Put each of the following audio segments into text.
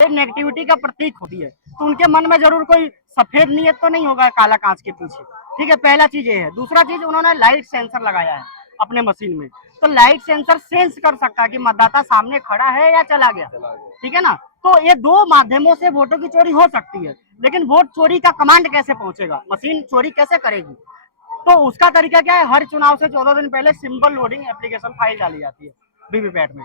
Negativity का प्रतीक होती है, तो उनके मन में जरूर कोई सफेद नीयत तो नहीं होगा काला कांच के पीछे। ठीक है, पहला चीज ये है। दूसरा चीज, उन्होंने लाइट सेंसर लगाया है अपने मशीन में, तो लाइट सेंसर सेंस कर सकता है कि मतदाता सामने खड़ा है या चला गया। ठीक है ना, तो ये दो माध्यमों से वोटों की चोरी हो सकती है, लेकिन वोट चोरी का कमांड कैसे पहुंचेगा, मशीन चोरी कैसे करेगी, तो उसका तरीका क्या है, हर चुनाव से 14 दिन पहले सिंबल लोडिंग एप्लीकेशन फाइल डाली जाती है वीवीपैट में।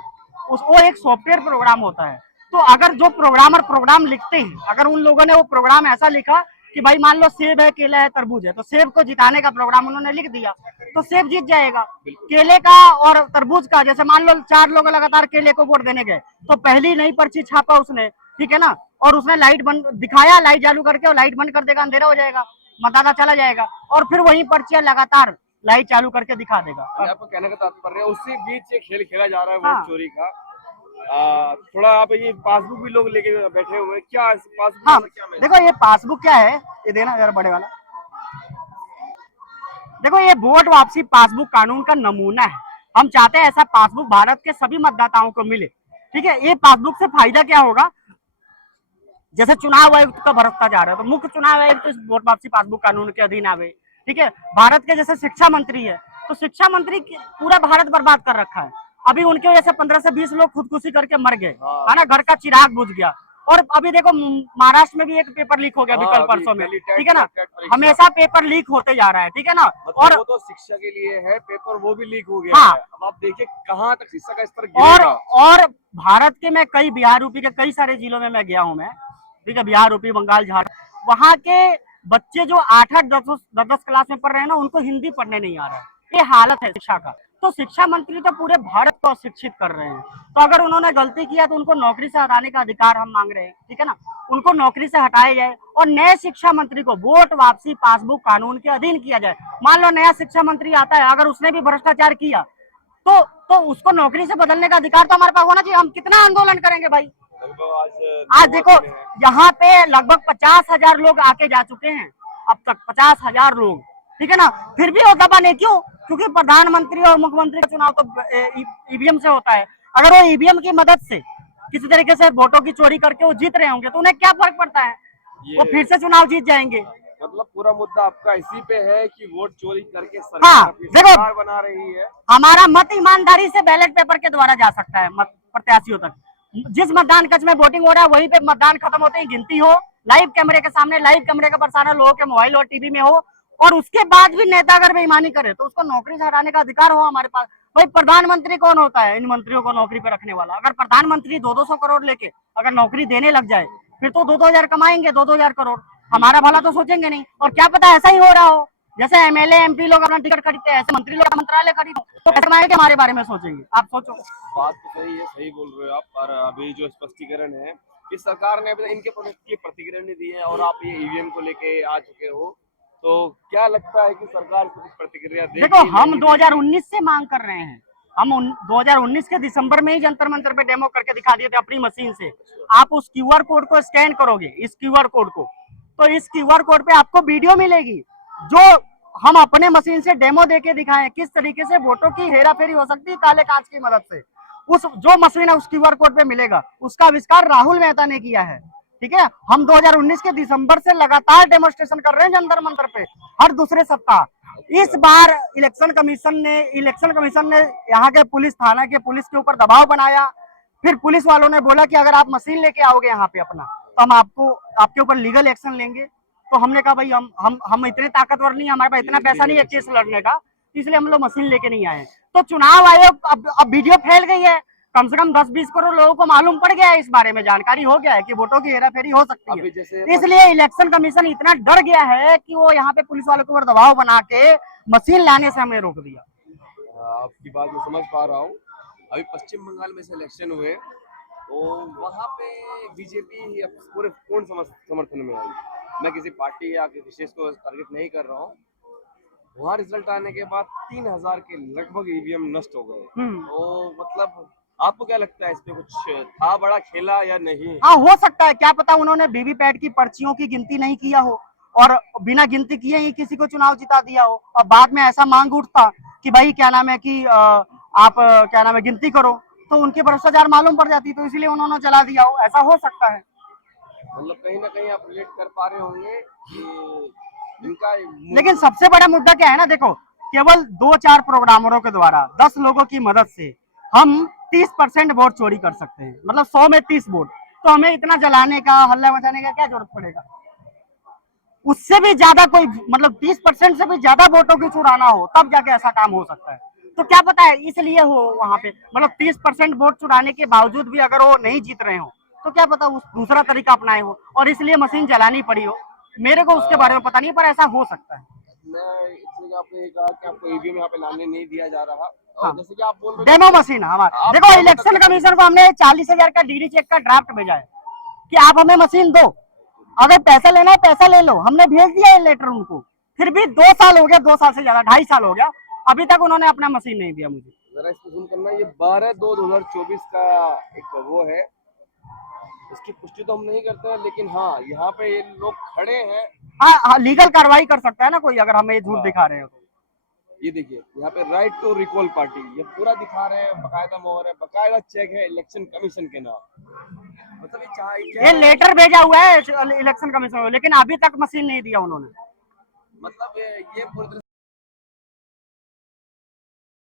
वो एक सॉफ्टवेयर प्रोग्राम होता है। तो अगर जो प्रोग्रामर प्रोग्राम लिखते हैं, अगर उन लोगों ने वो प्रोग्राम ऐसा लिखा कि भाई मान लो सेब है, केला है, तरबूज है, तो सेब को जिताने का प्रोग्राम उन्होंने लिख दिया तो सेब जीत जाएगा। केले का और तरबूज का, जैसे मान लो 4 लोग लगातार केले को वोट देने गए, तो पहली नई पर्ची छापा उसने, ठीक है ना, और उसने लाइट बंद दिखाया, लाइट चालू करके, और लाइट बंद कर देगा, अंधेरा हो जाएगा, मतदाता चला जाएगा, और फिर वही पर्चियां लगातार लाइट चालू करके दिखा देगा। आपको कहने का तात्पर्य है उसी बीच ये खेल खेला जा रहा है हाँ। वोट चोरी का। थोड़ा आप ये पासबुक भी लोग लेके बैठे हुए हैं, क्या पासबुक? हाँ, क्या देखो ये पासबुक क्या है, ये देना जरा बड़े वाला। देखो ये वोट वापसी पासबुक कानून का नमूना है। हम चाहते हैं ऐसा पासबुक भारत के सभी मतदाताओं को मिले। ठीक है, ये पासबुक से फायदा क्या होगा, जैसे चुनाव आयुक्त का भरता जा रहा है, तो मुख्य चुनाव आयुक्त इस वोट वापसी पासबुक कानून के अधीन आवे। ठीक है, भारत के जैसे शिक्षा मंत्री है, तो शिक्षा मंत्री पूरा भारत बर्बाद कर रखा है। अभी उनके वजह से 15 से 20 लोग खुदकुशी करके मर गए, है ना, घर का चिराग बुझ गया। और अभी देखो महाराष्ट्र में भी एक पेपर लीक हो गया अभी कल परसों में। ठीक है ना, हमेशा पेपर लीक होते जा रहा है। ठीक है ना, और वो तो शिक्षा के लिए है पेपर, वो भी लीक हो गया है। अब आप देखिए कहाँ तक शिक्षा का स्तर गिरेगा। और भारत के मैं कई बिहार यूपी के कई सारे जिलों में मैं गया हूँ मैं, ठीक है, बिहार यूपी बंगाल झारखंड, वहाँ के बच्चे जो 8-8 10-10 क्लास में पढ़ रहे हैं ना, उनको हिंदी पढ़ने नहीं आ रहा है। ये हालत है शिक्षा का। तो शिक्षा मंत्री तो पूरे भारत को अशिक्षित कर रहे हैं। तो अगर उन्होंने गलती किया तो उनको नौकरी से हटाने का अधिकार हम मांग रहे हैं। ठीक है ना, उनको नौकरी से हटाया जाए और नए शिक्षा मंत्री को वोट वापसी पासबुक कानून के अधीन किया जाए। मान लो नया शिक्षा मंत्री आता है, अगर उसने भी भ्रष्टाचार किया तो उसको नौकरी से बदलने का अधिकार तो हमारे पास होना चाहिए। हम कितना आंदोलन करेंगे भाई। आज देखो यहाँ पे लगभग 50,000 लोग आके जा चुके हैं अब तक, 50,000 लोग। ठीक है ना, फिर भी वो दबा नहीं, क्यों? क्योंकि प्रधानमंत्री और मुख्यमंत्री का चुनाव तो ईवीएम से होता है। अगर वो ईवीएम की मदद से किसी तरीके से वोटों की चोरी करके वो जीत रहे होंगे तो उन्हें क्या फर्क पड़ता है, वो फिर से चुनाव जीत जाएंगे। मतलब पूरा मुद्दा आपका इसी पे है कि वोट चोरी करके सरकार अपनी सरकार बना रही है। हमारा मत ईमानदारी से बैलेट पेपर के द्वारा जा सकता है प्रत्याशियों तक। जिस मतदान कक्ष में वोटिंग हो रहा है वहीं पे मतदान खत्म होते ही गिनती हो, लाइव कैमरे के सामने, लाइव कैमरे का प्रसारण लोगों के मोबाइल और टीवी में हो, और उसके बाद भी नेता अगर बेईमानी करे तो उसको नौकरी से हटाने का अधिकार हो हमारे पास। भाई प्रधानमंत्री कौन होता है इन मंत्रियों को नौकरी पे रखने वाला? अगर प्रधानमंत्री 200 करोड़ लेके अगर नौकरी देने लग जाए, फिर तो 2-2 हजार कमाएंगे, 2-2 हजार करोड़। हमारा भला तो सोचेंगे नहीं, और क्या पता ऐसा ही हो रहा हो, जैसे एमएलए एमपी लोग अपना टिकट खरीदते हैं, ऐसे मंत्री लोग मंत्रालय खरीदो, तो पैसे के हमारे बारे में सोचेंगे। आप सोचो। बात तो सही है, सही बोल रहे हो आप। पर अभी जो स्पष्टीकरण है कि सरकार ने अभी इनके प्रोजेक्ट की प्रतिक्रिया नहीं दी है और आप ये ईवीएम को लेके आ चुके हो, तो क्या लगता है कि सरकार कुछ प्रतिक्रिया देगी? देखो हम 2019 से मांग कर रहे हैं। हम 2019 के दिसंबर में ही जंतर मंतर पे डेमो करके दिखा दिए थे अपनी मशीन से। आप उस क्यूआर कोड को स्कैन करोगे, इस क्यूआर कोड को, तो इस क्यूआर कोड पे आपको वीडियो मिलेगी जो हम अपने मशीन से डेमो देके दिखाएं किस तरीके से वोटों की हेराफेरी हो सकती है काले कांच की मदद से। उस जो मशीन है उस क्यूआर कोड पे मिलेगा, उसका आविष्कार राहुल मेहता ने किया है। ठीक है, हम 2019 के दिसंबर से लगातार डेमोन्स्ट्रेशन कर रहे हैं जंतर मंतर पे, हर दूसरे सप्ताह। इस बार इलेक्शन कमीशन ने यहाँ के पुलिस थाना के पुलिस के ऊपर दबाव बनाया। फिर पुलिस वालों ने बोला कि अगर आप मशीन लेके आओगे यहाँ पे अपना, तो हम आपके ऊपर लीगल एक्शन लेंगे। तो हमने कहा भाई हम इतने ताकतवर नहीं है, हमारे पास इतना पैसा नहीं है केस लड़ने का, इसलिए हम लोग मशीन लेके नहीं आए। तो चुनाव आयोग अब वीडियो फैल गई है, कम से कम 10-20 करोड़ लोगों को मालूम पड़ गया है, इस बारे में जानकारी हो गया है कि वोटों की हेराफेरी हो सकती है। इसलिए इलेक्शन कमीशन इतना डर गया है कि वो यहाँ पे पुलिस वालों के ऊपर दबाव बना के मशीन लाने से हमें रोक दिया। आपकी बात मैं समझ पा रहा हूँ। अभी पश्चिम बंगाल में से इलेक्शन हुए तो वहाँ पे बीजेपी पूरे पूर्ण समर्थन में आई। मैं किसी पार्टी या किसी विशेष को टारगेट नहीं कर रहा हूँ। वहाँ रिजल्ट आने के बाद 3,000 के लगभग ईवीएम नष्ट हो गए। तो मतलब आपको क्या लगता है इस पे कुछ था बड़ा खेला या नहीं? हाँ, हो सकता है, क्या पता उन्होंने वीवीपैट की पर्चियों की गिनती नहीं किया हो और बिना गिनती किए ही किसी को चुनाव जिता दिया हो, और बाद में ऐसा मांग उठता कि भाई क्या नाम है कि आप क्या नाम है गिनती करो, तो उनकी भ्रष्टाचार मालूम पड़ जाती, तो इसलिए उन्होंने जला दिया हो, ऐसा हो सकता है। मतलब कहीं ना कहीं आप रिलेट कर पा रहे होंगे कि इनका लेकिन सबसे बड़ा मुद्दा क्या है ना, देखो केवल 2-4 प्रोग्रामरों के द्वारा 10 लोगों की मदद से हम 30% वोट चोरी कर सकते हैं, मतलब 100 में 30 वोट। तो हमें इतना जलाने का, हल्ला मचाने का क्या जरूरत पड़ेगा? उससे भी ज्यादा कोई, मतलब 30% से भी ज्यादा वोटों की चुराना हो तब जाके ऐसा काम हो सकता है। तो क्या पता है इसलिए हो वहां पे, मतलब 30% वोट चुराने के बावजूद भी अगर वो नहीं जीत रहे हो तो क्या पता उस दूसरा तरीका अपनाए हो और इसलिए मशीन जलानी पड़ी हो। मेरे को उसके बारे में पता नहीं, पर ऐसा हो सकता है। मैं इसलिए आपने ये कहा कि आपको ईवीएम यहाँ पे लाने नहीं दिया जा रहा, और हाँ, जैसे कि आप बोल रहे डेमो हो मशीन हमारा, आप देखो डेमो तक इलेक्शन कर कमीशन सकते को हमने 40,000 का डीडी चेक का ड्राफ्ट भेजा है कि आप हमें मशीन दो, अगर पैसा लेना है पैसा ले लो। हमने भेज दिया है लेटर उनको, फिर भी 2 साल हो गया, 2 साल से ज्यादा 2.5 साल हो गया, अभी तक उन्होंने अपना मशीन नहीं दिया मुझे। जरा इसको जूम करना। ये 12/2/2024 का एक वो है, इसकी पुष्टि तो हम नहीं करते हैं, लेकिन हाँ यहाँ पे ये लोग खड़े हैं। हाँ, लीगल कार्रवाई कर सकता है ना कोई, अगर हमें ये झूठ हाँ, दिखा रहे हो तो। ये देखिए यहाँ पे राइट टू रिकॉल पार्टी, ये पूरा दिखा रहे हैं, बकायदा मोहर है, बकायदा चेक है इलेक्शन कमीशन के नाम। मतलब ये ये कह रहे हैं लेटर भेजा हुआ है इलेक्शन कमीशन को, लेकिन अभी तक मशीन नहीं दिया उन्होंने। मतलब ये पूरी तरह